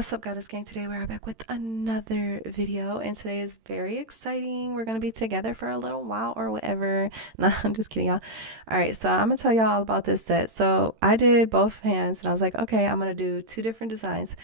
What's up, Goddess Gang? Today we're back with another video, and today is very exciting. We're gonna be together for a little while or whatever. No, I'm just kidding, y'all. All right, so I'm gonna tell y'all all about this set. So I did both hands, and I was like, okay, I'm gonna do two different designs,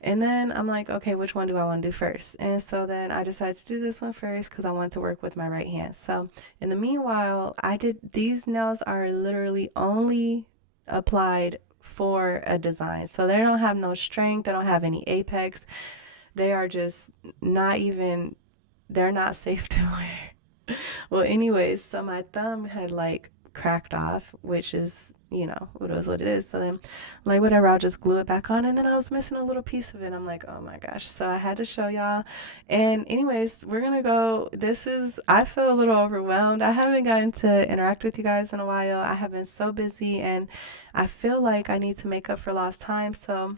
and then I'm like, okay, which one do I want to do first? And so then I decided to do this one first because I wanted to work with my right hand. So in the meanwhile, I did these nails are literally only applied for a design. So they don't have no strength, they don't have any apex. They are just not even, they're not safe to wear. Well, anyways, so my thumb had like cracked off, which is, you know, it is what it is. So then, like, whatever, I'll just glue it back on. And then I was missing a little piece of it. I'm like, oh my gosh. So I had to show y'all. And, anyways, we're gonna go. This is, I feel a little overwhelmed. I haven't gotten to interact with you guys in a while. I have been so busy, and I feel like I need to make up for lost time. So,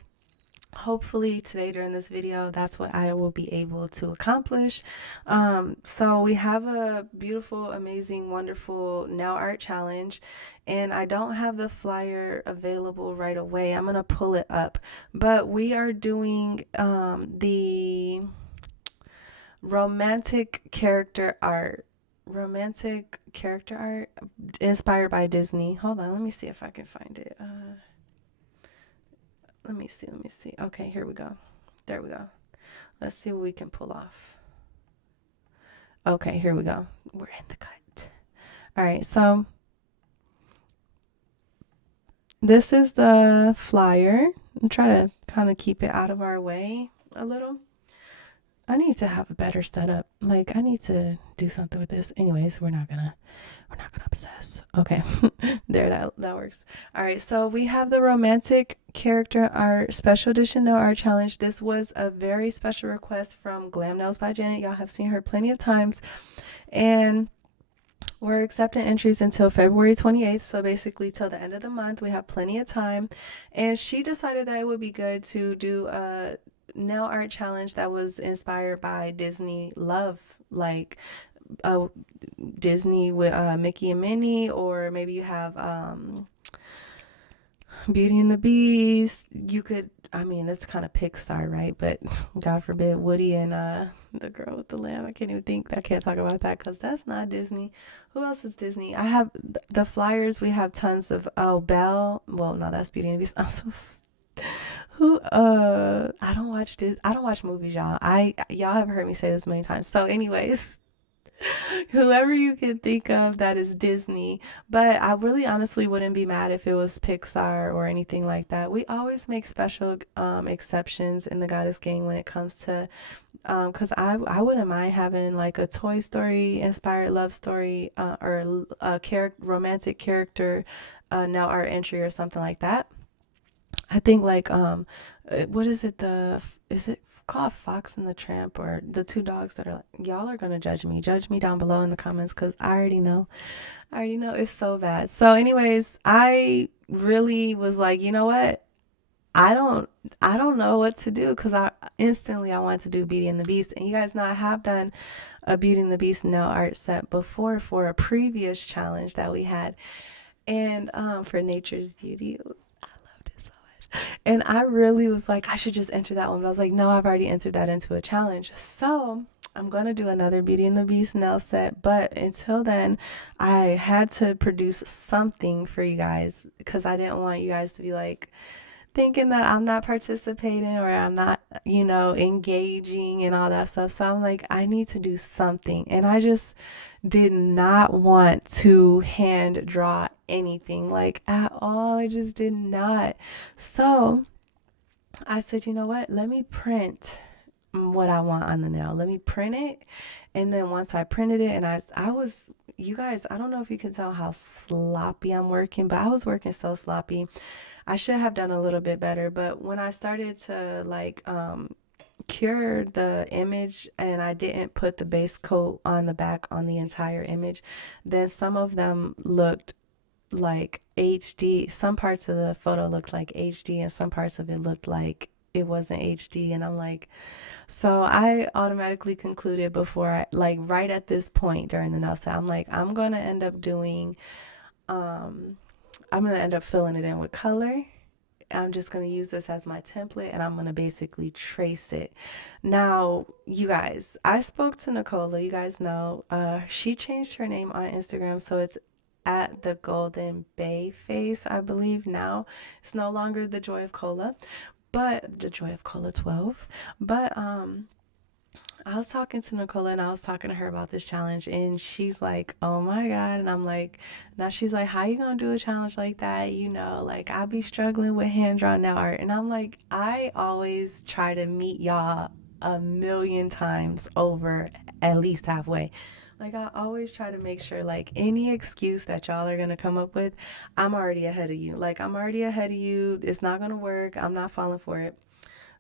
hopefully today during this video that's what I will be able to accomplish. So we have a beautiful, amazing, wonderful nail art challenge, and I don't have the flyer available right away. I'm gonna pull it up, but we are doing the romantic character art inspired by Disney. Hold on, let me see if I can find it. Let me see. Okay, here we go. There we go. Let's see what we can pull off. Okay, here we go. We're in the cut. All right, so this is the flyer. I'm trying to kind of keep it out of our way a little. I need to have a better setup. Like, I need to do something with this. Anyways, we're not gonna obsess. Okay. There, that works. All right, so we have the romantic character art special edition nail art challenge. This was a very special request from Glam Nails by Janet. Y'all have seen her plenty of times, and we're accepting entries until February 28th, so basically till the end of the month. We have plenty of time, and she decided that it would be good to do a nail art challenge that was inspired by Disney love, like Disney with Mickey and Minnie, or maybe you have Beauty and the Beast. You could, I mean, that's kind of Pixar, right? But God forbid, Woody and the girl with the lamb. I can't even think. I can't talk about that because that's not Disney. Who else is Disney? I have the flyers. We have tons of Belle. Well, no, that's Beauty and the Beast. I'm so who I don't watch this. I don't watch movies, y'all. Y'all have heard me say this many times. So, anyways, whoever you can think of that is Disney. But I really honestly wouldn't be mad if it was Pixar or anything like that. We always make special exceptions in the Goddess Gang when it comes to because I wouldn't mind having like a Toy Story inspired love story or a romantic character nail art entry or something like that. I think like what is it, is it called Fox and the Tramp, or the two dogs that are like, y'all are gonna judge me down below in the comments because I already know it's so bad. So anyways, I really was like, you know what, I don't know what to do because I wanted to do Beauty and the Beast, and you guys know I have done a Beauty and the Beast nail art set before for a previous challenge that we had, and for Nature's Beauty. I loved it so much. And I really was like, I should just enter that one. But I was like, no, I've already entered that into a challenge. So I'm going to do another Beauty and the Beast nail set. But until then, I had to produce something for you guys because I didn't want you guys to be like, thinking that I'm not participating or I'm not, you know, engaging and all that stuff. So I'm like, I need to do something. And I just did not want to hand draw anything like at all. I just did not. So I said, you know what? Let me print what I want on the nail. Let me print it. And then once I printed it, and I was, you guys, I don't know if you can tell how sloppy I'm working, but I was working so sloppy. I should have done a little bit better, but when I started to like cure the image and I didn't put the base coat on the back on the entire image, then some of them looked like HD. Some parts of the photo looked like HD and some parts of it looked like it wasn't HD. And I'm like, so I automatically concluded before like right at this point during the nail set, I'm like, I'm gonna end up filling it in with color I'm just going to use this as my template and I'm going to basically trace it. Now, you guys, I spoke to Nicola. You guys know she changed her name on Instagram, so it's at the Golden Bay Face, I believe now. It's no longer the Joy of Cola, but the Joy of Cola 12. But I was talking to Nicola and I was talking to her about this challenge and she's like, oh my God. And I'm like, now she's like, how you gonna do a challenge like that? You know, like I be struggling with hand drawn nail art. And I'm like, I always try to meet y'all a million times over at least halfway. Like I always try to make sure like any excuse that y'all are gonna come up with, I'm already ahead of you. Like I'm already ahead of you. It's not gonna work. I'm not falling for it.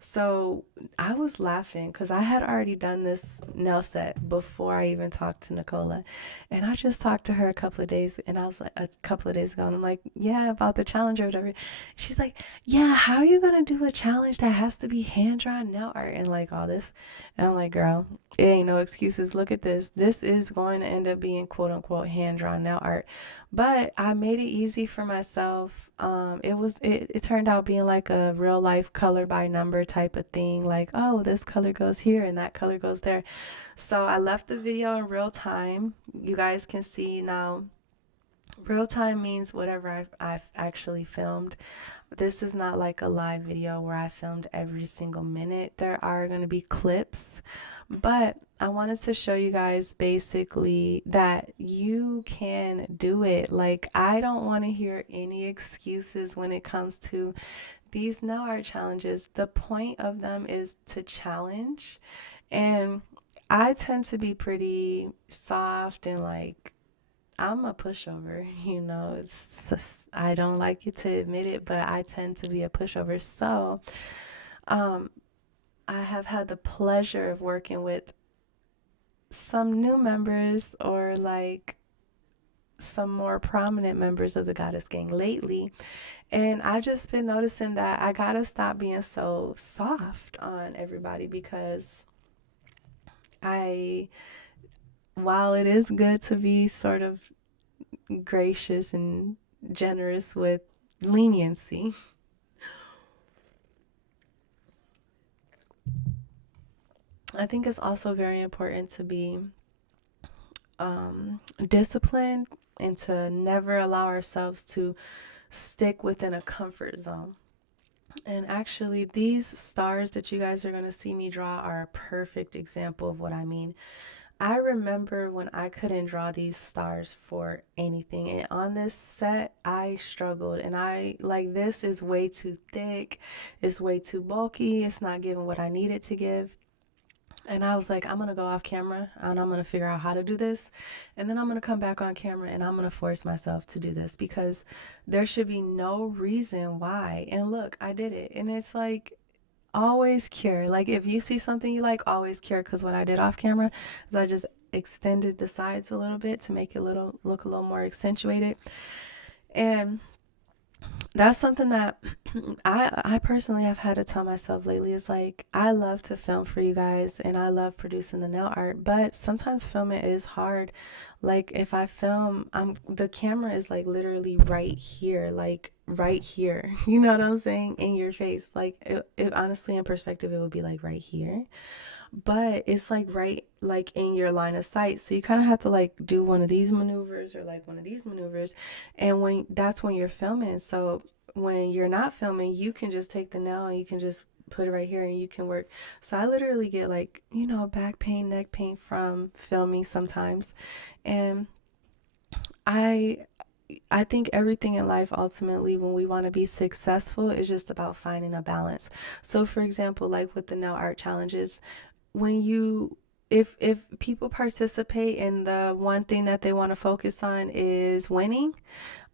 So I was laughing because I had already done this nail set before I even talked to Nicola. And I just talked to her a couple of days and I was like a couple of days ago and I'm like, yeah, about the challenge or whatever. She's like, yeah, how are you gonna do a challenge that has to be hand drawn nail art and like all this? And I'm like, girl, it ain't no excuses. Look at this. This is going to end up being quote unquote hand drawn nail art. But I made it easy for myself. It turned out being like a real life color by number type of thing. Like, oh, this color goes here and that color goes there. So I left the video in real time. You guys can see now. Real time means whatever I've actually filmed. This is not like a live video where I filmed every single minute. There are going to be clips, but I wanted to show you guys basically that you can do it. Like, I don't want to hear any excuses when it comes to these nail art challenges. The point of them is to challenge, and I tend to be pretty soft and like I'm a pushover, you know. It's just, I don't like it to admit it, but I tend to be a pushover. So, um, I have had the pleasure of working with some new members or like some more prominent members of the Goddess Gang lately. And I just been noticing that I gotta stop being so soft on everybody because I, while it is good to be sort of gracious and generous with leniency, I think it's also very important to be disciplined and to never allow ourselves to stick within a comfort zone. And actually, these stars that you guys are going to see me draw are a perfect example of what I mean. I remember when I couldn't draw these stars for anything. And on this set, I struggled. And I, like, this is way too thick. It's way too bulky. It's not giving what I need it to give. And I was like, I'm going to go off camera and I'm going to figure out how to do this. And then I'm going to come back on camera and I'm going to force myself to do this because there should be no reason why. And look, I did it. And it's like, always cure. Like if you see something you like, always cure. Because what I did off camera is I just extended the sides a little bit to make it look a little more accentuated. And that's something that I personally have had to tell myself lately. Is like I love to film for you guys and I love producing the nail art, but sometimes filming is hard. Like if I film, the camera is like literally right here, like right here. You know what I'm saying? In your face. Like it honestly, in perspective, it would be like right here, but it's like right like in your line of sight, so you kind of have to like do one of these maneuvers or like one of these maneuvers, and when that's when you're filming. So when you're not filming, you can just take the nail and you can just put it right here and you can work. So I literally get like, you know, back pain, neck pain from filming sometimes. And I I think everything in life ultimately when we want to be successful is just about finding a balance. So for example, like with the nail art challenges, when you if people participate and the one thing that they want to focus on is winning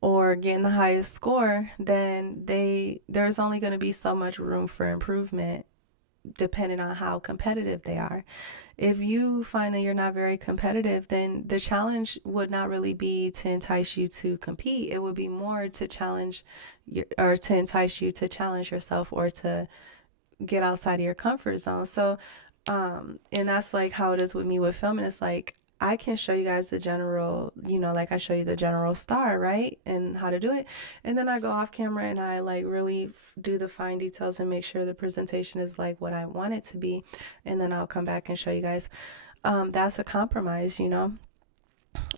or getting the highest score, then there's only going to be so much room for improvement depending on how competitive they are. If you find that you're not very competitive, then the challenge would not really be to entice you to compete. It would be more to challenge your, or to entice you to challenge yourself or to get outside of your comfort zone. So, and that's like how it is with me with filming. It's like I can show you guys the general, like I show you the general star, right? And how to do it. And then I go off camera and I like really do the fine details and make sure the presentation is like what I want it to be. And then I'll come back and show you guys. That's a compromise.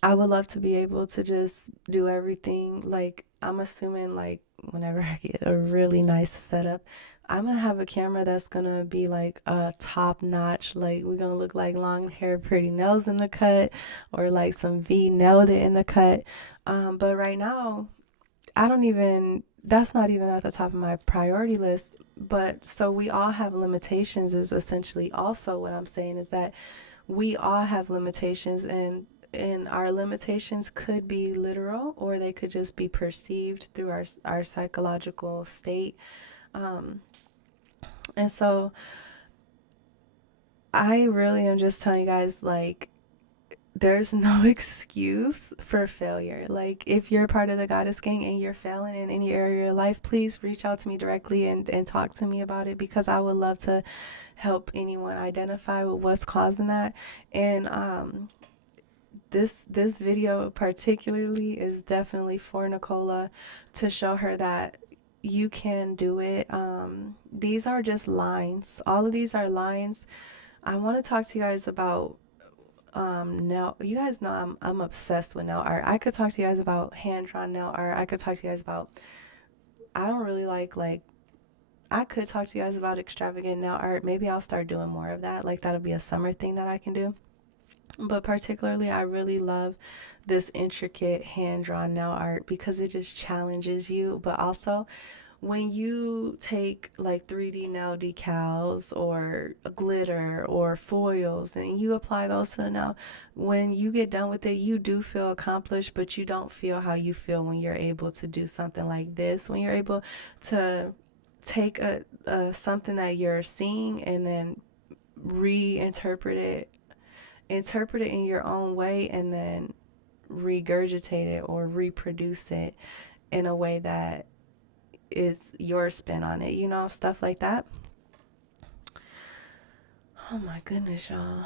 I would love to be able to just do everything. Like, I'm assuming, like, whenever I get a really nice setup, I'm gonna have a camera that's gonna be like a top notch. Like, we're gonna look like long hair, pretty nails in the cut, or like some V nailed it in the cut. But right now, I don't even, that's not even at the top of my priority list. But so we all have limitations, is essentially also what I'm saying, is that we all have limitations, and our limitations could be literal or they could just be perceived through our psychological state. um and so I really am just telling you guys, like, there's no excuse for failure. Like, if you're part of the Goddess Gang and you're failing in any area of your life, please reach out to me directly and talk to me about it, because I would love to help anyone identify what's causing that. And this video particularly is definitely for Nicola, to show her that you can do it. These are just lines. All of these are lines. I want to talk to you guys about nail. You guys know I'm obsessed with nail art. I could talk to you guys about hand drawn nail art. I could talk to you guys about, I don't really like I could talk to you guys about extravagant nail art. Maybe I'll start doing more of that. Like, that'll be a summer thing that I can do. But particularly, I really love this intricate hand drawn nail art because it just challenges you. But also, when you take like 3D nail decals or glitter or foils and you apply those to the nail, when you get done with it, you do feel accomplished, but you don't feel how you feel when you're able to do something like this. When you're able to take a something that you're seeing and then reinterpret it, interpret it in your own way, and then regurgitate it or reproduce it in a way that is your spin on it, stuff like that. Oh my goodness, y'all.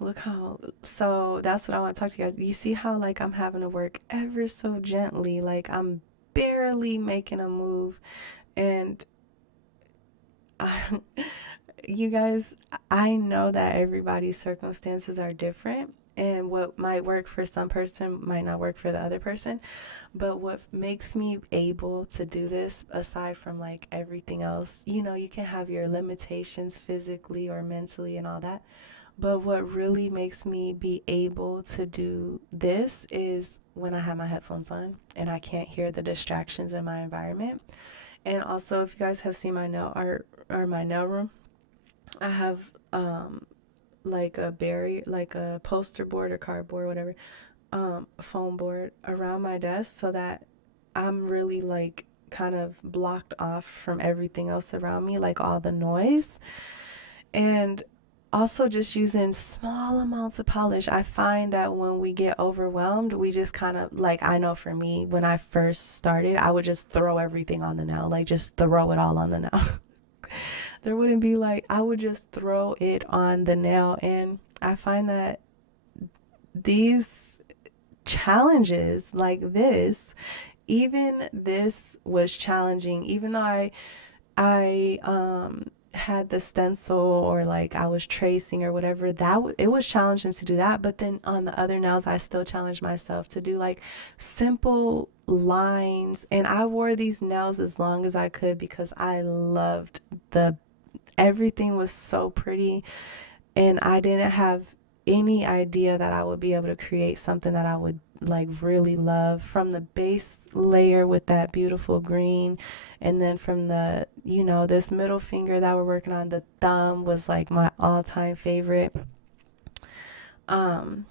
Look how, so that's what I want to talk to you guys. You see how, like, I'm having to work ever so gently, like I'm barely making a move. And I, you guys, I know that everybody's circumstances are different, and what might work for some person might not work for the other person. But what makes me able to do this, aside from like everything else, you can have your limitations physically or mentally and all that. But what really makes me be able to do this is when I have my headphones on and I can't hear the distractions in my environment. And also, if you guys have seen my nail art or my nail room, I have like a barrier, like a poster board or cardboard, whatever, foam board around my desk, so that I'm really like kind of blocked off from everything else around me, like all the noise. And also, just using small amounts of polish. I find that when we get overwhelmed, we just kind of, like, I know for me, when I first started, I would just throw everything on the nail, like just throw it all on the nail. There wouldn't be like, I would just throw it on the nail. And I find that these challenges like this, even this was challenging, even though I had the stencil, or like I was tracing or whatever, it was challenging to do that. But then on the other nails, I still challenged myself to do like simple lines. And I wore these nails as long as I could because I loved the everything was so pretty, and I didn't have any idea that I would be able to create something that I would like really love, from the base layer with that beautiful green, and then from the, this middle finger that we're working on, the thumb was like my all-time favorite. um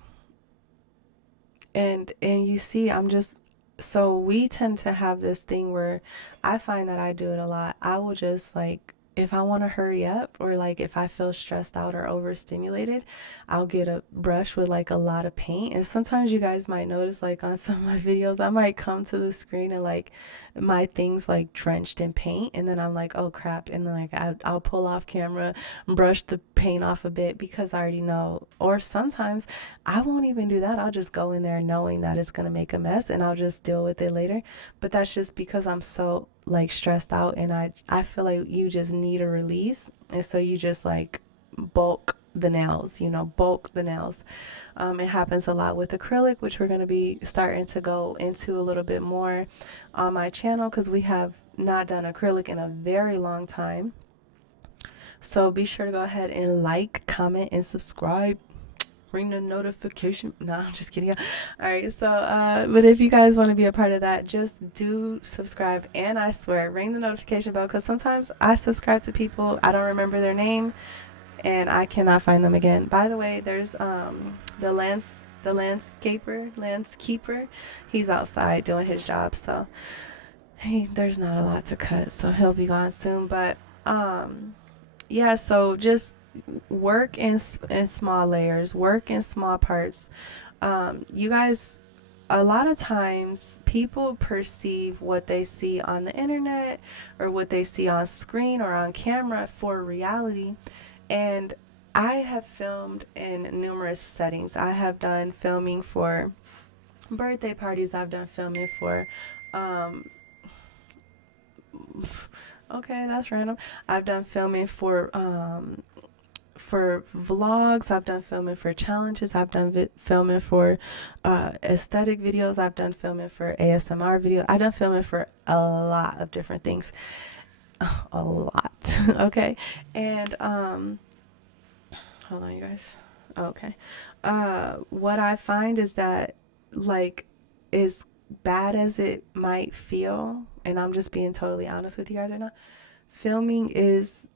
and you see, I'm just, so we tend to have this thing where I find that I do it a lot. I will just like if I want to hurry up, or like if I feel stressed out or overstimulated, I'll get a brush with like a lot of paint. And sometimes you guys might notice, like on some of my videos, I might come to the screen and like my things like drenched in paint, and then I'm like, oh crap, and then like I'll pull off camera, brush the paint off a bit because I already know. Or sometimes I won't even do that. I'll just go in there knowing that it's gonna make a mess, and I'll just deal with it later. But that's just because I'm so like stressed out, and I feel like you just need a release, and so you just like bulk the nails, bulk the nails. It happens a lot with acrylic, which we're going to be starting to go into a little bit more on my channel, because we have not done acrylic in a very long time. So be sure to go ahead and like, comment, and subscribe. Ring the notification. No, I'm just kidding. All right, so but if you guys want to be a part of that, just do subscribe, and I swear, ring the notification bell, because sometimes I subscribe to people, I don't remember their name, and I cannot find them again. By the way, there's the landscaper. He's outside doing his job, so hey, there's not a lot to cut, so he'll be gone soon. But yeah, so just work in small layers, work in small parts. You guys, a lot of times people perceive what they see on the internet or what they see on screen or on camera for reality. And I have filmed in numerous settings. I have done filming for birthday parties. I've done filming for okay, that's random. I've done filming for vlogs. I've done filming for challenges. I've done filming for aesthetic videos. I've done filming for ASMR videos. I've done filming for a lot of different things. A lot. Okay. And hold on, you guys. Okay. What I find is that, like, as bad as it might feel, and I'm just being totally honest with you guys right now, filming is,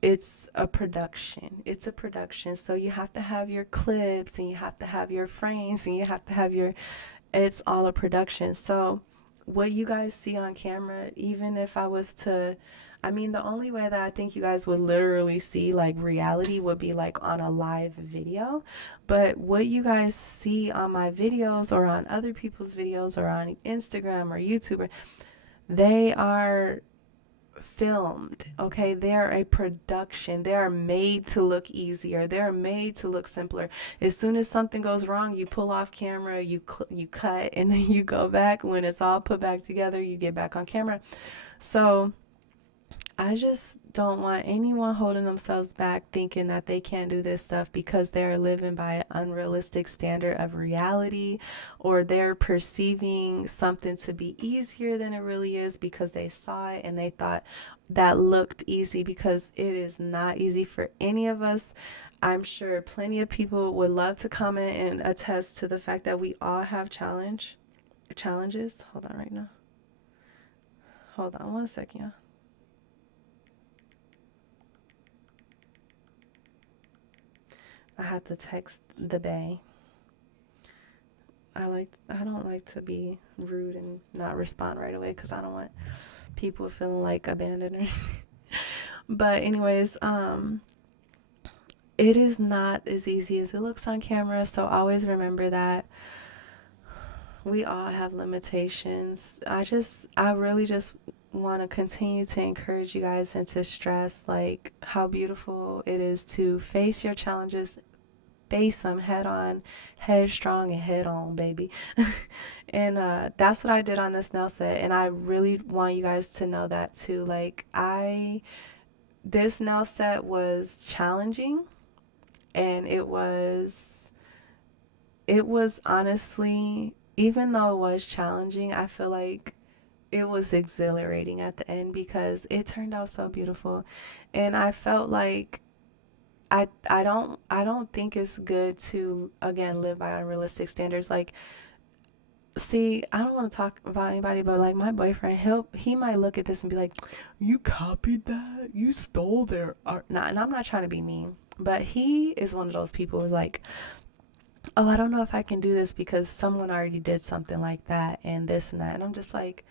it's a production. It's a production. So you have to have your clips, and you have to have your frames, and you have to have your, it's all a production. So what you guys see on camera, even if I was to, I mean, the only way that I think you guys would literally see like reality would be like on a live video. But what you guys see on my videos or on other people's videos or on Instagram or YouTube, they are filmed. Okay, they are a production. They are made to look easier. They are made to look simpler. As soon as something goes wrong, you pull off camera, you cut, and then you go back. When it's all put back together, you get back on camera. So I just don't want anyone holding themselves back thinking that they can't do this stuff because they're living by an unrealistic standard of reality, or they're perceiving something to be easier than it really is because they saw it and they thought that looked easy, because it is not easy for any of us. I'm sure plenty of people would love to comment and attest to the fact that we all have challenges. Hold on right now. Hold on one second, y'all. I have to text the bae. I don't like to be rude and not respond right away, because I don't want people feeling like abandoned. But anyways, it is not as easy as it looks on camera. So always remember that we all have limitations. I really just want to continue to encourage you guys and to stress like how beautiful it is to face your challenges, face them head on, headstrong, and head on, baby. And that's what I did on this nail set, and I really want you guys to know that too. Like, this nail set was challenging, and it was honestly, even though it was challenging, I feel like it was exhilarating at the end because it turned out so beautiful. And I felt like I don't think it's good to, again, live by unrealistic standards. Like, see, I don't want to talk about anybody, but like my boyfriend, he might look at this and be like, "You copied that? You stole their art?" Nah, and I'm not trying to be mean, but he is one of those people who's like, "Oh, I don't know if I can do this because someone already did something like that and this and that." And I'm just like,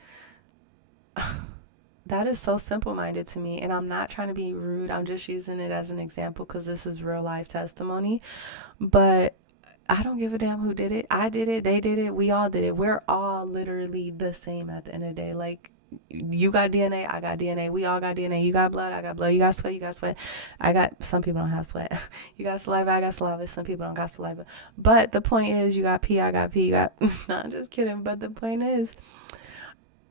that is so simple-minded to me, and I'm not trying to be rude. I'm just using it as an example because this is real life testimony. But I don't give a damn who did it. I did it, they did it, we all did it. We're all literally the same at the end of the day. Like, you got DNA, I got DNA, we all got DNA. You got blood, I got blood. You got sweat, you got sweat. I got, some people don't have sweat. You got saliva, I got saliva. Some people don't got saliva. But the point is, you got pee, I got pee. You got no, I'm just kidding. But the point is,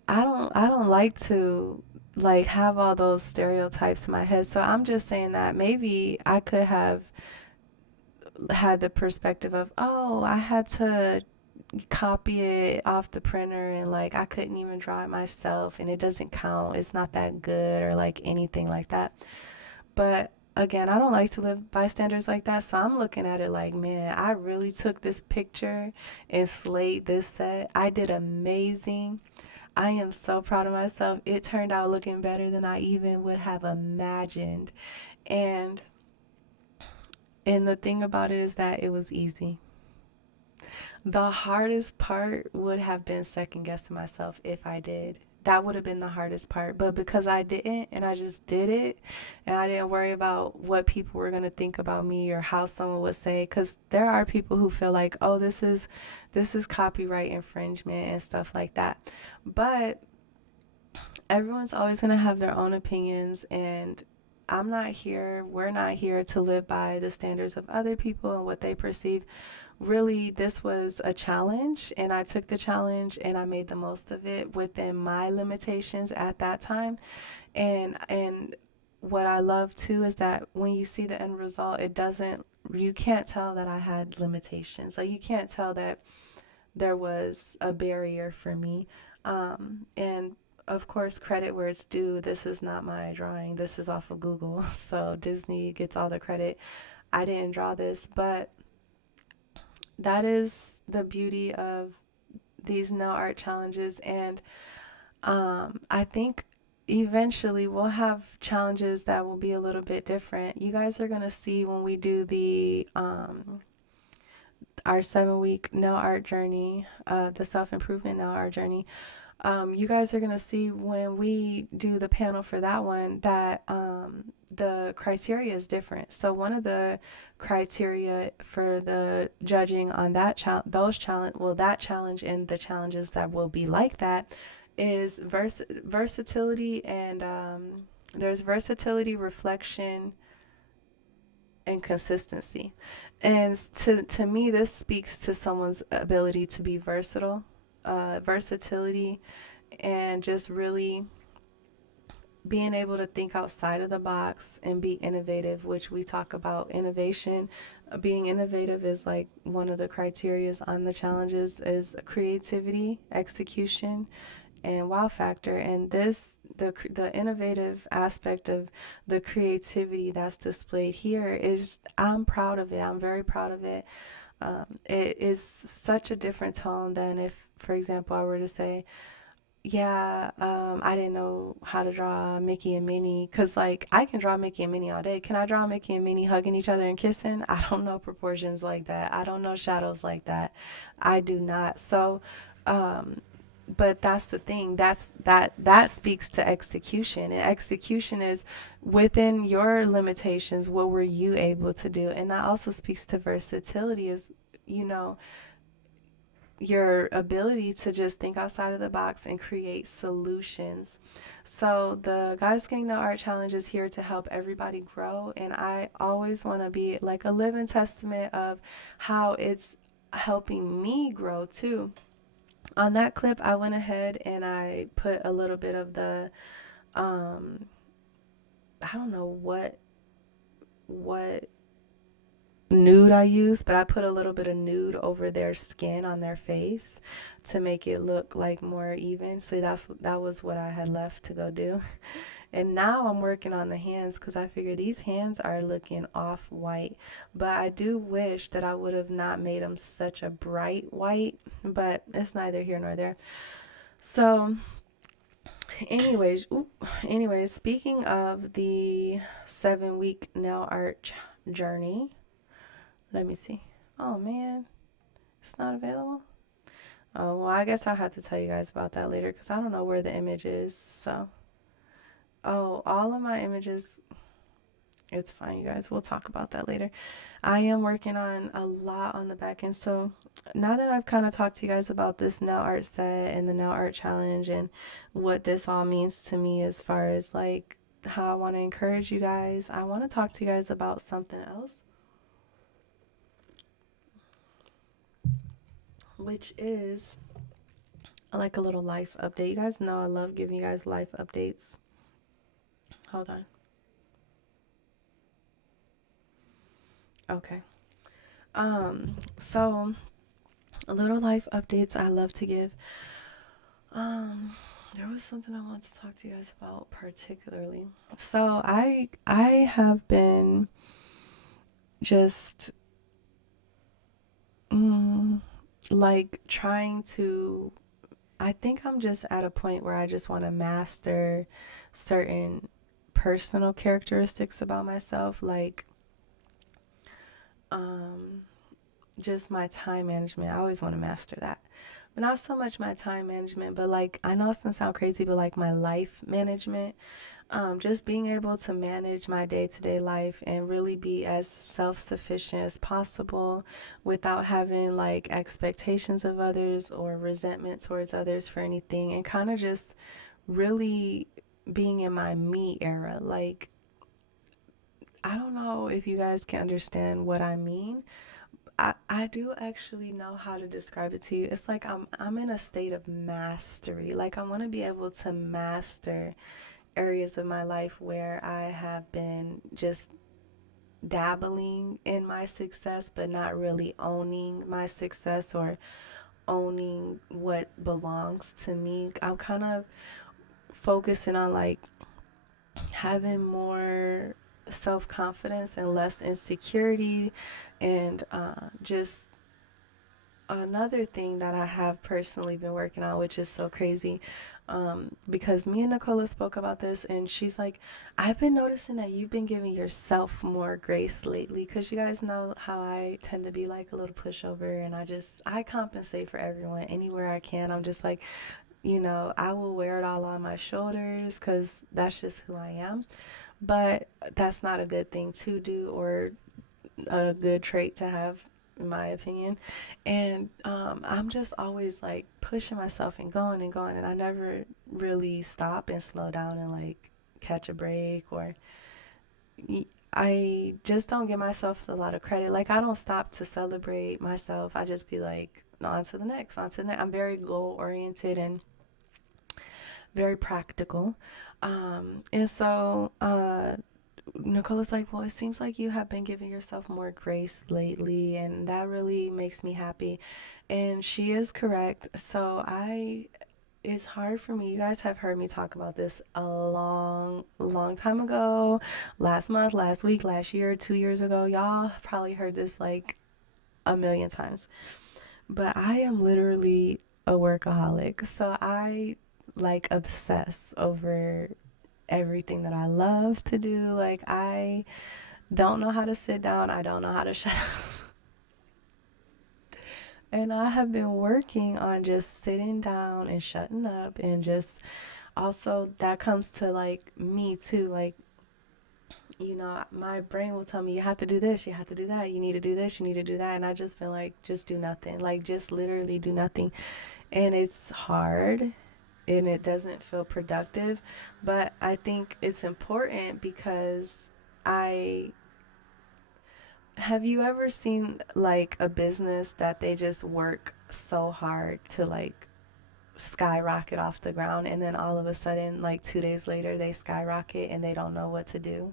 I don't like to like have all those stereotypes in my head. So I'm just saying that maybe I could have had the perspective of, oh, I had to copy it off the printer and like I couldn't even draw it myself and it doesn't count. It's not that good or like anything like that. But again, I don't like to live by standards like that. So I'm looking at it like, man, I really took this picture and slayed this set. I did amazing. I am so proud of myself. It turned out looking better than I even would have imagined. And and the thing about it is that it was easy. The hardest part would have been second guessing myself if I did. That would have been the hardest part. But because I didn't and I just did it and I didn't worry about what people were going to think about me or how someone would say, cuz there are people who feel like, "Oh, this is copyright infringement and stuff like that." But everyone's always going to have their own opinions, and we're not here to live by the standards of other people and what they perceive. Really, this was a challenge, and I took the challenge and I made the most of it within my limitations at that time. And what I love too is that when you see the end result, you can't tell that I had limitations. Like, you can't tell that there was a barrier for me. And of course, credit where it's due. This is not my drawing. This is off of Google. So Disney gets all the credit. I didn't draw this, but that is the beauty of these no art challenges. And I think eventually we'll have challenges that will be a little bit different. You guys are going to see when we do the our 7 week nail art journey, the self improvement nail art journey. You guys are going to see when we do the panel for that one that the criteria is different. So one of the criteria for the judging on that challenge and the challenges that will be like that is versatility, and there's versatility, reflection, and consistency. And to me, this speaks to someone's ability to be versatile, versatility, and just really being able to think outside of the box and be innovative, which we talk about innovation. Being innovative is like one of the criterias on the challenges is creativity, execution, and wow factor. And the innovative aspect of the creativity that's displayed here is, I'm proud of it. I'm very proud of it. It is such a different tone than if, for example, I were to say, yeah, I didn't know how to draw Mickey and Minnie, because like I can draw Mickey and Minnie all day. Can I draw Mickey and Minnie hugging each other and kissing? I don't know proportions like that. I don't know shadows like that. I do not. So but that's the thing, that speaks to execution, and execution is within your limitations, what were you able to do? And that also speaks to versatility, is, you know, your ability to just think outside of the box and create solutions. So the Goddess Gang No Art Challenge is here to help everybody grow, and I always want to be like a living testament of how it's helping me grow too. On that clip, I went ahead and I put a little bit of the um I don't know what nude I used, but I put a little bit of nude over their skin on their face to make it look like more even. So that was what I had left to go do. And now I'm working on the hands because I figure these hands are looking off white. But I do wish that I would have not made them such a bright white, but it's neither here nor there. So anyways, speaking of the 7 week nail art journey, let me see. Oh man, it's not available. Oh, well, I guess I'll have to tell you guys about that later because I don't know where the image is. So Oh, all of my images, it's fine, you guys. We'll talk about that later. I am working on a lot on the back end. So now that I've kind of talked to you guys about this nail art set and the nail art challenge and what this all means to me as far as like how I want to encourage you guys, I want to talk to you guys about something else, which is like a little life update. You guys know I love giving you guys life updates. Hold on. Okay. So a little life updates I love to give. Um, there was something I wanted to talk to you guys about particularly. So I have been just mm, like trying to, I think I'm just at a point where I just want to master certain personal characteristics about myself, like um just my time management. I always want to master that. But not so much my time management, but like I know it's gonna sound crazy, but like my life management. Just being able to manage my day-to-day life and really be as self-sufficient as possible without having like expectations of others or resentment towards others for anything, and kind of just really being in my me era. Like, I don't know if you guys can understand what I mean. I do actually know how to describe it to you. It's like I'm in a state of mastery. Like I want to be able to master areas of my life where I have been just dabbling in my success, but not really owning my success or owning what belongs to me. I'm kind of focusing on like having more self confidence and less insecurity, and just another thing that I have personally been working on, which is so crazy, because me and Nicola spoke about this, and she's like, I've been noticing that you've been giving yourself more grace lately, because you guys know how I tend to be like a little pushover, and I compensate for everyone anywhere I can. I'm just like, I will wear it all on my shoulders because that's just who I am. But that's not a good thing to do or a good trait to have, in my opinion. And I'm just always like pushing myself and going, and I never really stop and slow down and like catch a break, or I just don't give myself a lot of credit. Like I don't stop to celebrate myself. I just be like, no, on to the next, on to the next. I'm very goal oriented and very practical. And so Nicola's like, well, it seems like you have been giving yourself more grace lately, and that really makes me happy. And she is correct. It's hard for me. You guys have heard me talk about this a long, long time ago, last month, last week, last year, 2 years ago. Y'all probably heard this like a million times. But I am literally a workaholic. So I like obsess over everything that I love to do. Like I don't know how to sit down. I don't know how to shut up. And I have been working on just sitting down and shutting up, and just also that comes to like me too. Like, my brain will tell me you have to do this, you have to do that, you need to do this, you need to do that. And I just feel like just do nothing. Like just literally do nothing. And it's hard and it doesn't feel productive, but I think it's important because I have you ever seen like a business that they just work so hard to like skyrocket off the ground, and then all of a sudden like 2 days later they skyrocket and they don't know what to do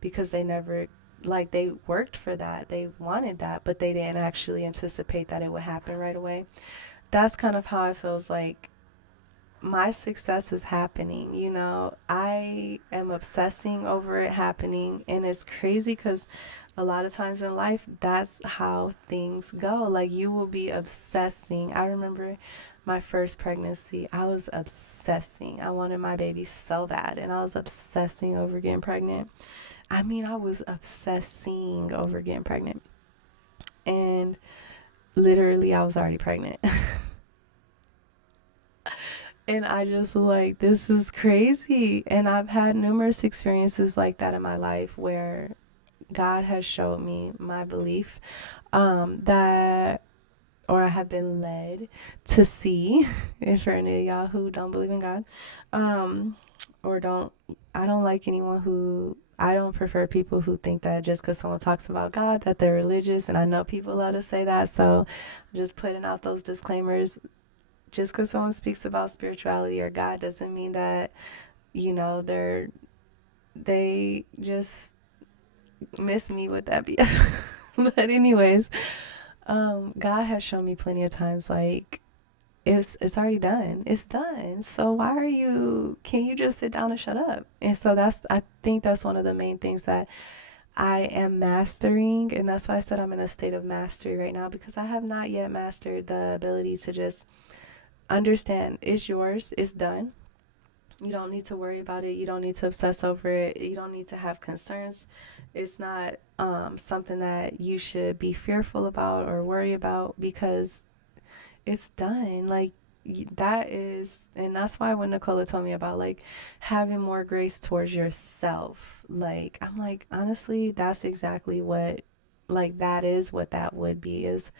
because they never, like, they worked for that, they wanted that, but they didn't actually anticipate that it would happen right away. That's kind of how it feels like my success is happening. I am obsessing over it happening, and it's crazy because a lot of times in life, that's how things go. Like, you will be obsessing. I remember my first pregnancy, I was obsessing. I wanted my baby so bad, and I was obsessing over getting pregnant. I mean, I was obsessing over getting pregnant, and literally, I was already pregnant. And I just like, this is crazy. And I've had numerous experiences like that in my life where God has showed me my belief, that, or I have been led to see, and for any of y'all who don't believe in God, um, or don't, I don't like anyone who, I don't prefer people who think that just because someone talks about God that they're religious, and I know people love to say that, so I'm just putting out those disclaimers. Just because someone speaks about spirituality or God doesn't mean that, you know, they just miss me with that BS. But anyways, God has shown me plenty of times like it's already done. It's done. So why are you, can you just sit down and shut up? And so that's, I think that's one of the main things that I am mastering, and that's why I said I'm in a state of mastery right now, because I have not yet mastered the ability to just understand it's yours, it's done. You don't need to worry about it. You don't need to obsess over it. You don't need to have concerns. It's not something that you should be fearful about or worry about, because it's done. Like, that is, and that's why when Nicola told me about like having more grace towards yourself, like, I'm like, honestly, that's exactly what, like, that is what that would be, is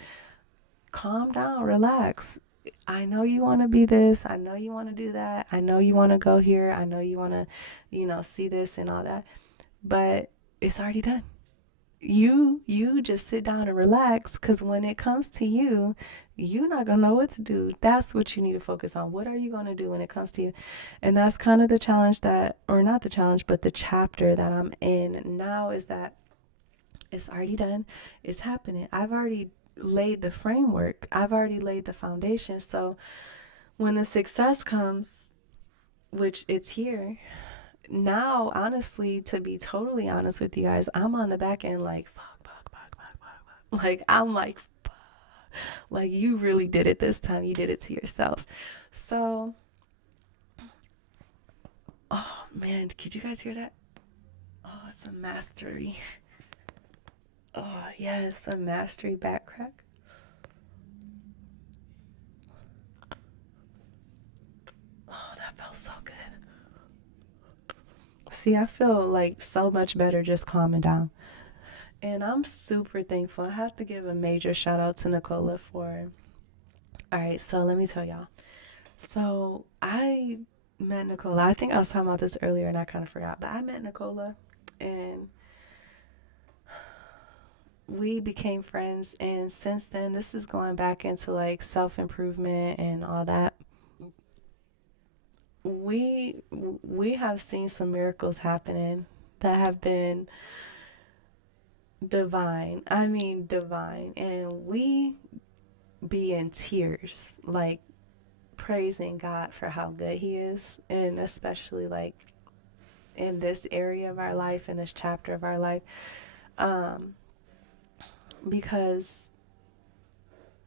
calm down, relax. I know you want to be this. I know you want to do that. I know you want to go here. I know you want to, see this and all that. But it's already done. You just sit down and relax, because when it comes to you, you're not going to know what to do. That's what you need to focus on. What are you going to do when it comes to you? And that's kind of the challenge that, or not the challenge, but the chapter that I'm in now, is that it's already done. It's happening. I've already laid the framework. I've already laid the foundation. So when the success comes, which it's here, now, honestly, to be totally honest with you guys, I'm on the back end like, fuck, fuck, fuck, fuck, fuck, fuck. Like, I'm like, fuck. Like, you really did it this time. You did it to yourself. So, oh man, could you guys hear that? Oh, it's a mastery. Oh, yes, a mastery back crack. Oh, that felt so good. See, I feel like so much better just calming down. And I'm super thankful. I have to give a major shout out to Nicola for. All right, so let me tell y'all. So I met Nicola. I think I was talking about this earlier and I kind of forgot, but I met Nicola and we became friends. And since then, this is going back into like self improvement and all that. We have seen some miracles happening that have been divine. I mean, divine. And we be in tears, like praising God for how good He is. And especially like in this area of our life, in this chapter of our life. Um, because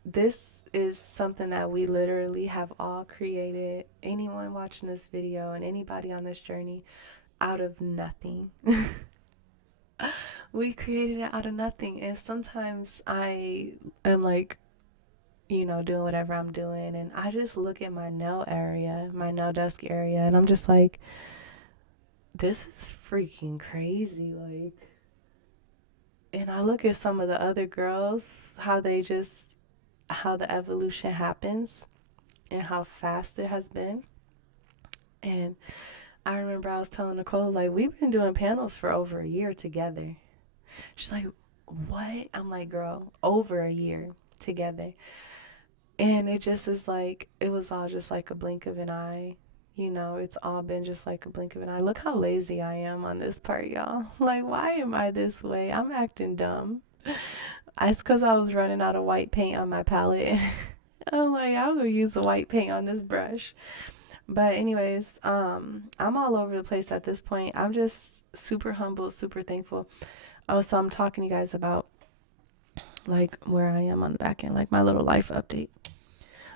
this is something that we literally have all created. Anyone watching this video and anybody on this journey, out of nothing. We created it out of nothing. And sometimes I am like, doing whatever I'm doing, and I just look at my nail area, my nail desk area, and I'm just like, this is freaking crazy. Like, and I look at some of the other girls, how the evolution happens and how fast it has been. And I remember I was telling Nicole, like, we've been doing panels for over a year together. She's like, what? I'm like, girl, over a year together. And it just is like, it was all just like a blink of an eye. It's all been just like a blink of an eye. Look how lazy I am on this part, y'all. Like, why am I this way? I'm acting dumb. It's because I was running out of white paint on my palette. I'm like, I'm going to use the white paint on this brush. But anyways, I'm all over the place at this point. I'm just super humble, super thankful. Oh, so I'm talking to you guys about like where I am on the back end, like my little life update.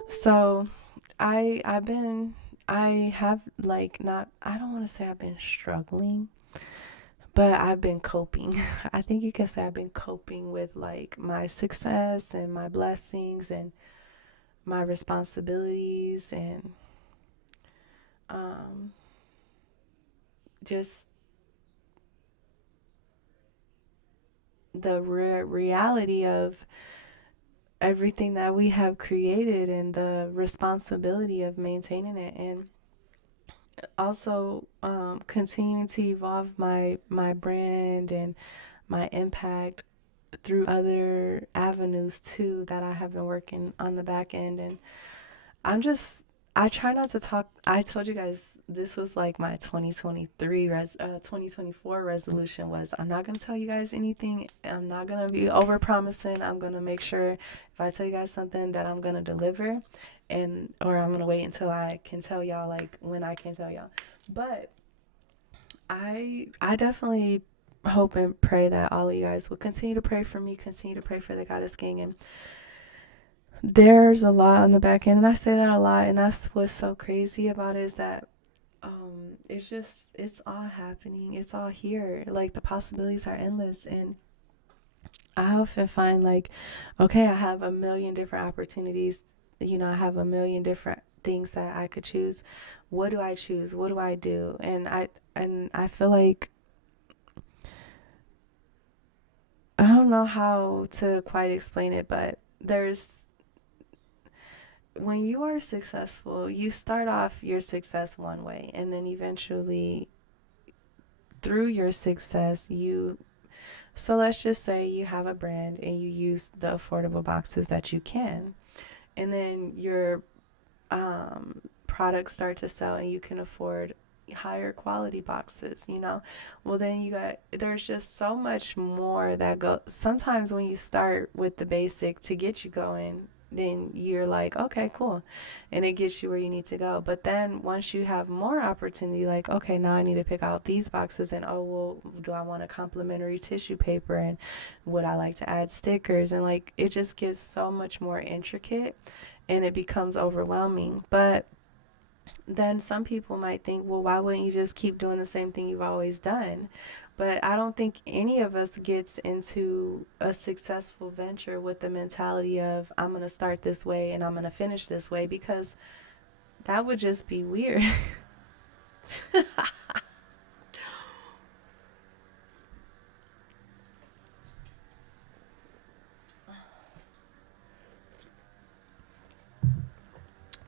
So I have like not, I don't want to say I've been struggling, but I've been coping. I think you can say I've been coping with like my success and my blessings and my responsibilities and um, just the reality of everything that we have created and the responsibility of maintaining it, and also continuing to evolve my brand and my impact through other avenues too that I have been working on the back end. And I'm just, I try not to talk. I told you guys this was like my 2024 resolution was I'm not going to tell you guys anything. I'm not going to be over promising. I'm going to make sure if I tell you guys something that I'm going to deliver, and or I'm going to wait until I can tell y'all, like when I can tell y'all. But I definitely hope and pray that all of you guys will continue to pray for me, continue to pray for the Goddess Gang. And there's a lot on the back end, and I say that a lot, and that's what's so crazy about it, is that it's just, it's all happening, it's all here, like the possibilities are endless. And I often find like, okay, I have a million different opportunities, you know, I have a million different things that I could choose. What do I choose? What do I do? And I feel like I don't know how to quite explain it, but there's, when you are successful, you start off your success one way, and then eventually through your success, so let's just say you have a brand and you use the affordable boxes that you can, and then your products start to sell and you can afford higher quality boxes, you know. Well, then there's just so much more that go. Sometimes when you start with the basic to get you going, then you're like, okay, cool, and it gets you where you need to go. But then once you have more opportunity, like, okay, now I need to pick out these boxes, and oh well, do I want a complimentary tissue paper, and would I like to add stickers, and like it just gets so much more intricate, and it becomes overwhelming. But then some people might think, well, why wouldn't you just keep doing the same thing you've always done? But I don't think any of us gets into a successful venture with the mentality of, I'm going to start this way and I'm going to finish this way, because that would just be weird.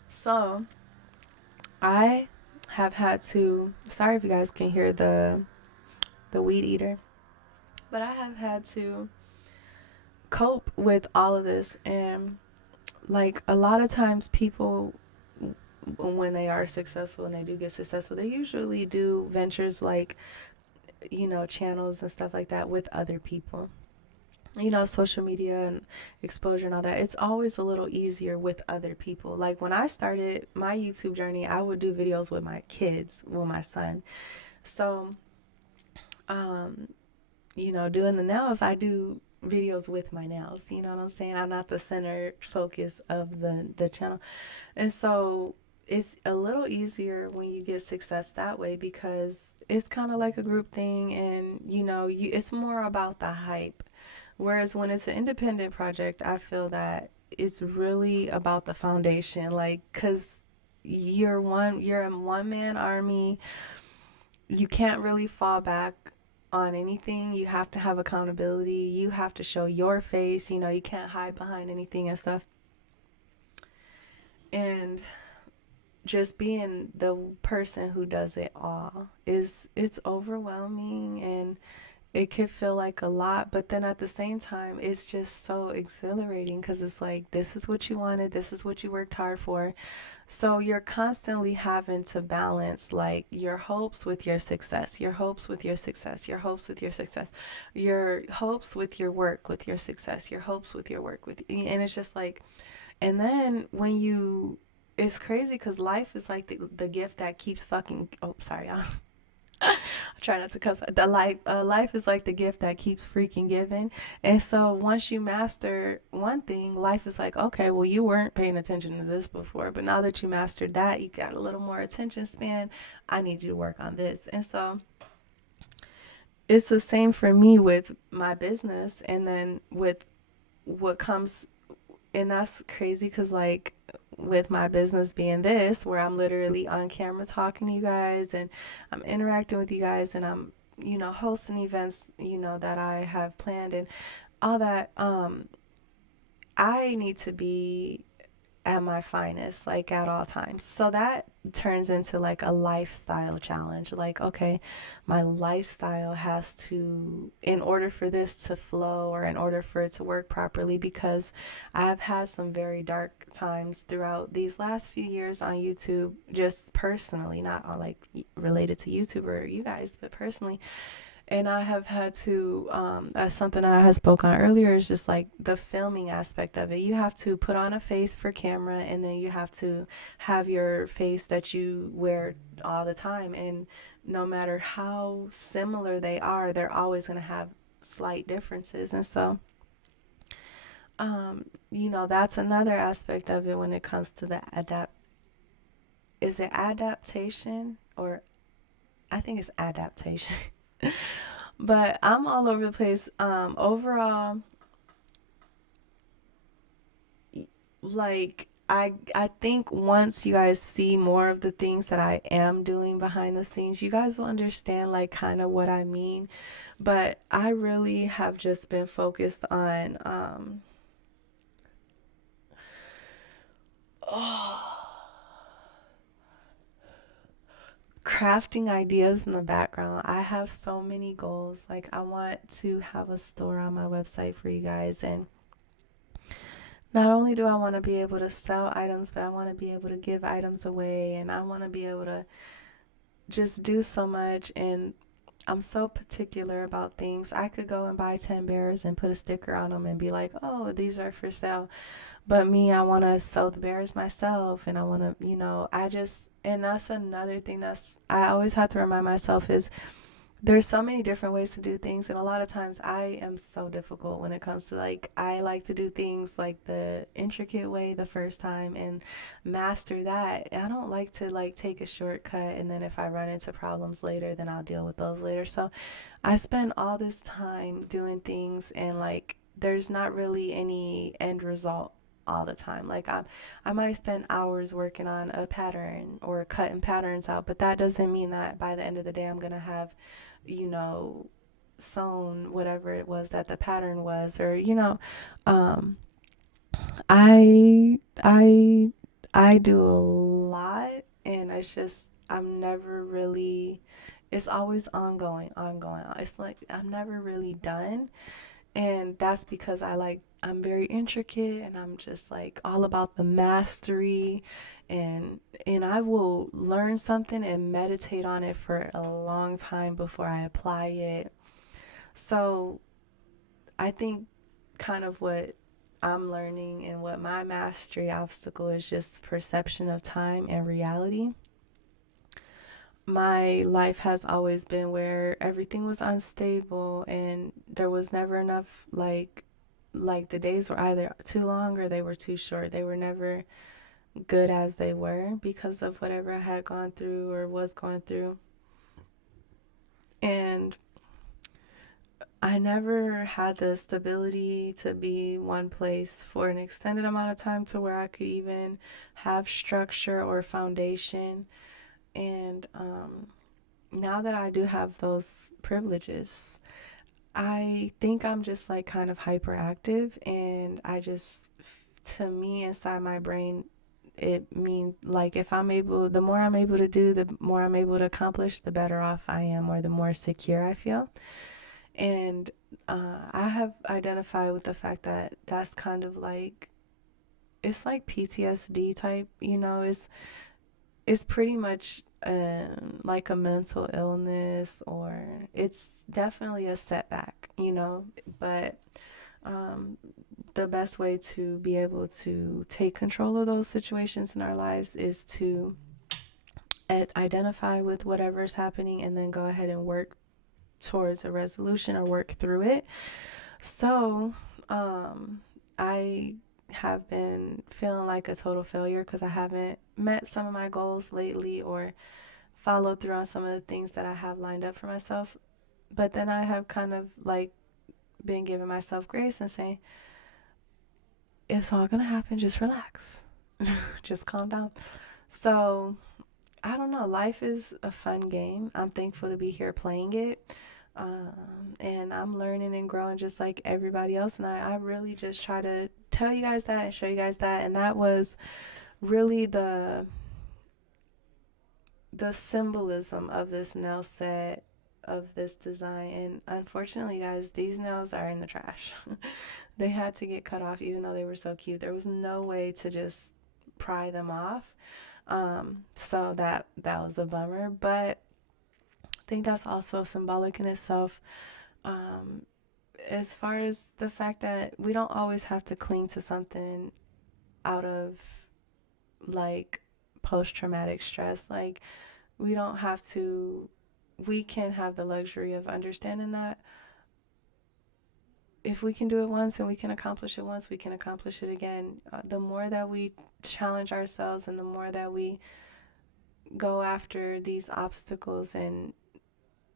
So I have had to, sorry if you guys can hear the weed eater, but I have had to cope with all of this. And like a lot of times people, when they are successful and they do get successful, they usually do ventures like, you know, channels and stuff like that with other people. You know, social media and exposure and all that. It's always a little easier with other people. Like when I started my YouTube journey, I would do videos with my kids, with my son. So, um, you know, doing the nails, I do videos with my nails. You know what I'm saying? I'm not the center focus of the channel. And so it's a little easier when you get success that way, because it's kind of like a group thing, and you know, it's more about the hype. Whereas when it's an independent project, I feel that it's really about the foundation, like, cuz you're a one man army. You can't really fall back on anything. You have to have accountability. You have to show your face, you know, you can't hide behind anything and stuff. And just being the person who does it all is, it's overwhelming, and it could feel like a lot, but then at the same time it's just so exhilarating, because it's like, this is what you wanted, this is what you worked hard for. So you're constantly having to balance like your hopes with your success, your hopes with your success, your hopes with your success, your hopes with your work with your success, your hopes with your work with, and it's just like, and then when you, it's crazy because life is like the gift that keeps fucking, oh sorry, I try not to cuss. The life is like the gift that keeps freaking giving. And so once you master one thing, life is like, okay, well, you weren't paying attention to this before, but now that you mastered that, you got a little more attention span. I need you to work on this. And so it's the same for me with my business, and then with what comes, and that's crazy because like with my business being this, where I'm literally on camera talking to you guys and I'm interacting with you guys and I'm, hosting events, that I have planned and all that. I need to be at my finest, like at all times. So that turns into like a lifestyle challenge. Like, okay, my lifestyle has to, in order for this to flow or in order for it to work properly, because I've had some very dark times throughout these last few years on YouTube, just personally, not on like related to YouTube or you guys, but personally. And I have had to, something that I had spoke on earlier is just like the filming aspect of it. You have to put on a face for camera, and then you have to have your face that you wear all the time. And no matter how similar they are, they're always going to have slight differences. And so, that's another aspect of it when it comes to the is it adaptation, or I think it's adaptation. But I'm all over the place. Overall, like I think once you guys see more of the things that I am doing behind the scenes, you guys will understand like kind of what I mean. But I really have just been focused on crafting ideas in the background. I have so many goals. Like I want to have a store on my website for you guys, and not only do I want to be able to sell items, but I want to be able to give items away, and I want to be able to just do so much. And I'm so particular about things. I could go and buy 10 bears and put a sticker on them and be like, oh, these are for sale. But me, I want to sew the bears myself, and I want to, and that's another thing I always have to remind myself is there's so many different ways to do things, and a lot of times I am so difficult when it comes to like I like to do things like the intricate way the first time and master that. I don't like to like take a shortcut, and then if I run into problems later, then I'll deal with those later. So I spend all this time doing things, and like there's not really any end result all the time. Like I might spend hours working on a pattern or cutting patterns out, but that doesn't mean that by the end of the day I'm gonna have, you know, sewn whatever it was that the pattern was, or um, I I do a lot, and it's just I'm never really. It's always ongoing, ongoing. It's like I'm never really done, and that's because I'm very intricate, and I'm just like all about the mastery, and I will learn something and meditate on it for a long time before I apply it. So I think kind of what I'm learning and what my mastery obstacle is just perception of time and reality. My life has always been where everything was unstable and there was never enough like the days were either too long or they were too short. They were never good as they were because of whatever I had gone through or was going through. And I never had the stability to be one place for an extended amount of time to where I could even have structure or foundation. And now that I do have those privileges, I think I'm just like kind of hyperactive, and to me, inside my brain, it means like if the more I'm able to do, the more I'm able to accomplish, the better off I am, or the more secure I feel. And I have identified with the fact that that's kind of like, it's like PTSD type, it's pretty much like a mental illness, or it's definitely a setback, but um, the best way to be able to take control of those situations in our lives is to identify with whatever's happening and then go ahead and work towards a resolution or work through it. So, I have been feeling like a total failure because I haven't met some of my goals lately or followed through on some of the things that I have lined up for myself. But then I have kind of like been giving myself grace and saying, it's all gonna happen, just relax. just calm down. So I don't know. Life is a fun game. I'm thankful to be here playing it. And I'm learning and growing just like everybody else. And I really just try to tell you guys that and show you guys that. And that was really the symbolism of this nail set, of this design. And unfortunately, guys, these nails are in the trash. They had to get cut off even though they were so cute. There was no way to just pry them off. So that was a bummer, but I think that's also symbolic in itself. Um, as far as the fact that we don't always have to cling to something out of like post traumatic stress. Like, we don't have to, we can have the luxury of understanding that if we can do it once and we can accomplish it once, we can accomplish it again. The more that we challenge ourselves and the more that we go after these obstacles and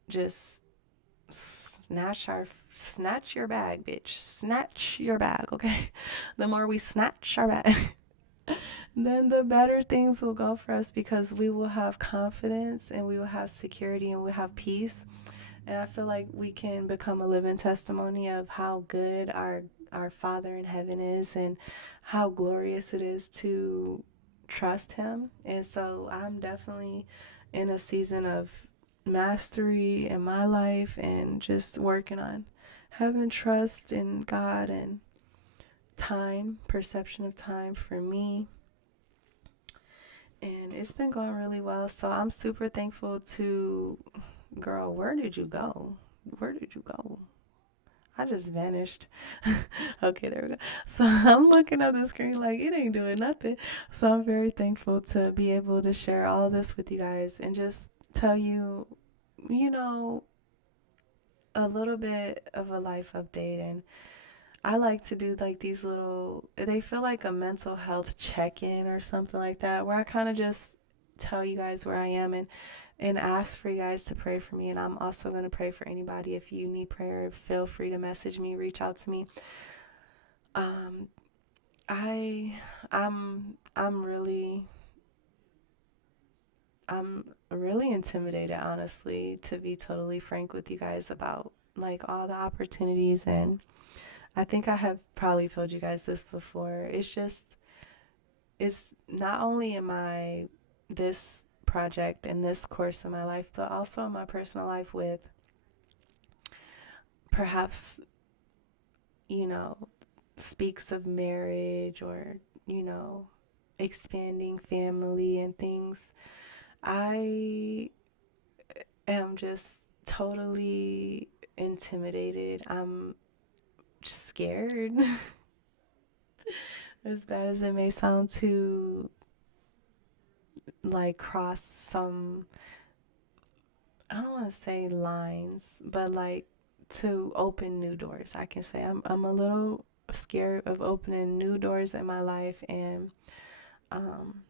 just snatch your bag, bitch. Snatch your bag, okay? The more we snatch our bag, then the better things will go for us because we will have confidence and we will have security and we'll have peace. And I feel like we can become a living testimony of how good our Father in heaven is and how glorious it is to trust him. And so I'm definitely in a season of mastery in my life and just working on having trust in God and time, perception of time for me. And it's been going really well. So I'm super thankful to, girl, where did you go? Where did you go? I just vanished. Okay, there we go. So I'm looking at the screen like it ain't doing nothing. So I'm very thankful to be able to share all this with you guys and just tell you, you know, a little bit of a life update. And I like to do like these little, they feel like a mental health check-in or something like that, where I kind of just tell you guys where I am and ask for you guys to pray for me. And I'm also going to pray for anybody. If you need prayer, feel free to message me, reach out to me. Um, I, I'm really, I'm really intimidated, honestly, to be totally frank with you guys about like all the opportunities. And I think I have probably told you guys this before. It's just, it's not only in my, this project and this course in my life, but also in my personal life with perhaps, you know, speaks of marriage or, you know, expanding family and things. I am just totally intimidated. I'm scared. As bad as it may sound to like cross some, I don't want to say lines, but like to open new doors. I can say I'm a little scared of opening new doors in my life and um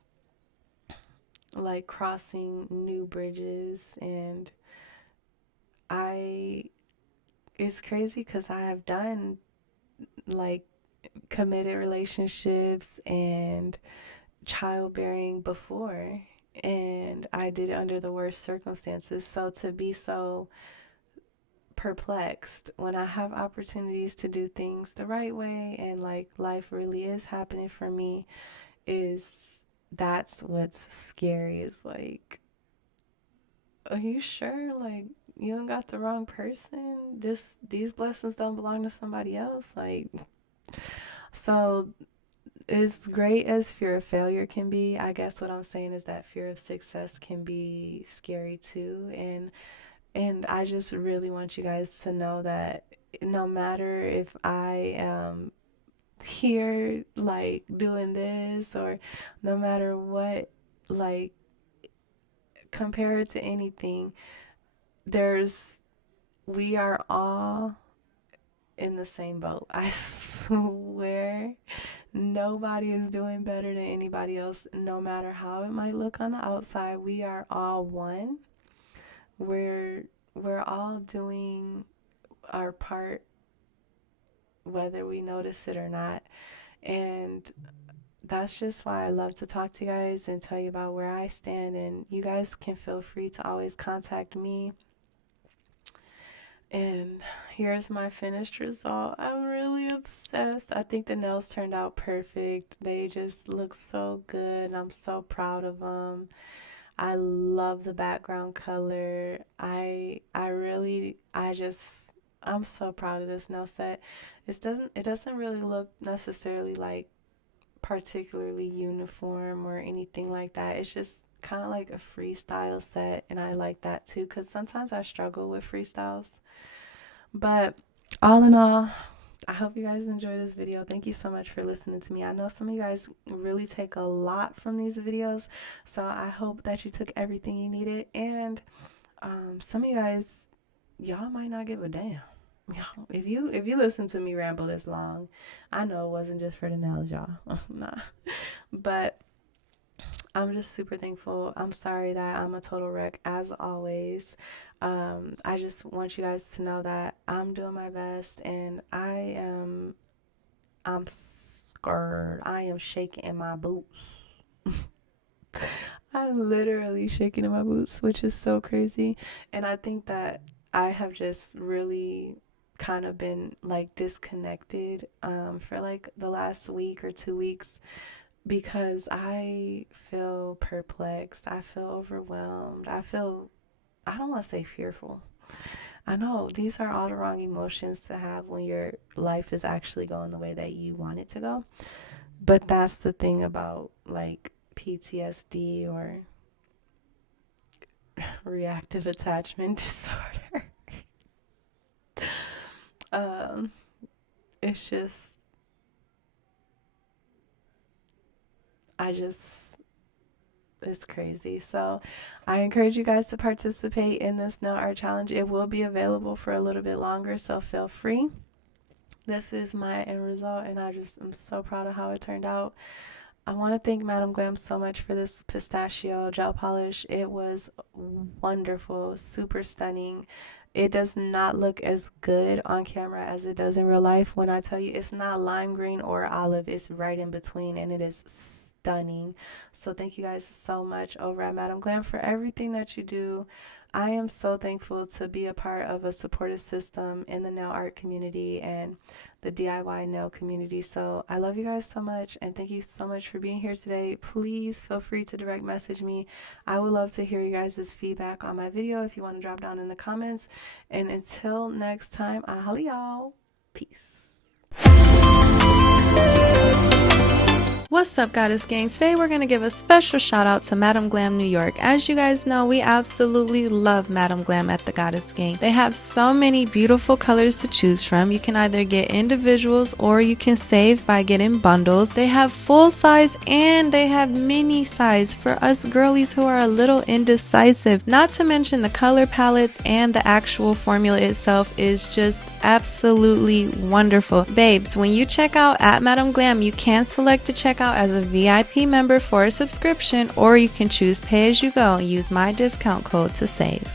like crossing new bridges. And I it's crazy because I have done like committed relationships and childbearing before, and I did it under the worst circumstances. So to be so perplexed when I have opportunities to do things the right way and like life really is happening for me, is that's what's scary. Is like, are you sure like you don't got the wrong person? This these blessings don't belong to somebody else? Like, so as great as fear of failure can be, I guess what I'm saying is that fear of success can be scary too. And I just really want you guys to know that no matter if I am here like doing this or no matter what, like compared to anything, there's we are all in the same boat. I swear nobody is doing better than anybody else, no matter how it might look on the outside. We are all one. We're all doing our part, whether we notice it or not. And that's just why I love to talk to you guys and tell you about where I stand, and you guys can feel free to always contact me. And here's my finished result. I'm really obsessed. I think the nails turned out perfect. They just look so good. I'm so proud of them. I love the background color. I'm so proud of this nail set. It doesn't really look necessarily like particularly uniform or anything like that. It's just kind of like a freestyle set, and I like that too because sometimes I struggle with freestyles. But all in all, I hope you guys enjoy this video. Thank you so much for listening to me. I know some of you guys really take a lot from these videos, so I hope that you took everything you needed. And some of you guys, y'all might not give a damn. If you listen to me ramble this long, I know it wasn't just for the nails, y'all. Nah. But I'm just super thankful. I'm sorry that I'm a total wreck as always. I just want you guys to know that I'm doing my best, and I'm scared. I am shaking in my boots. I'm literally shaking in my boots, which is so crazy. And I think that I have just really kind of been like disconnected for like the last week or 2 weeks, because I feel perplexed. I feel overwhelmed. I don't want to say fearful. I know these are all the wrong emotions to have when your life is actually going the way that you want it to go. But that's the thing about like PTSD or reactive attachment disorder. It's just, it's crazy. So I encourage you guys to participate in this nail art challenge. It will be available for a little bit longer, so feel free. This is my end result, and I'm so proud of how it turned out. I want to thank Madam Glam so much for this pistachio gel polish. It was wonderful, super stunning. It does not look as good on camera as it does in real life. When I tell you it's not lime green or olive, it's right in between, and it is stunning. So thank you guys so much over at Madam Glam for everything that you do. I am so thankful to be a part of a supportive system in the nail art community and the DIY nail community. So I love you guys so much, and thank you so much for being here today. Please feel free to direct message me. I would love to hear you guys' feedback on my video if you want to drop down in the comments. And until next time, I holla y'all. Peace. What's up, Goddess Gang? Today we're going to give a special shout out to Madam Glam New York. As you guys know, we absolutely love Madam Glam at the Goddess Gang. They have so many beautiful colors to choose from. You can either get individuals or you can save by getting bundles. They have full size and they have mini size for us girlies who are a little indecisive. Not to mention the color palettes and the actual formula itself is just absolutely wonderful. Babes, when you check out at Madam Glam, you can select to check out as a VIP member for a subscription, or you can choose pay as you go and use my discount code to save.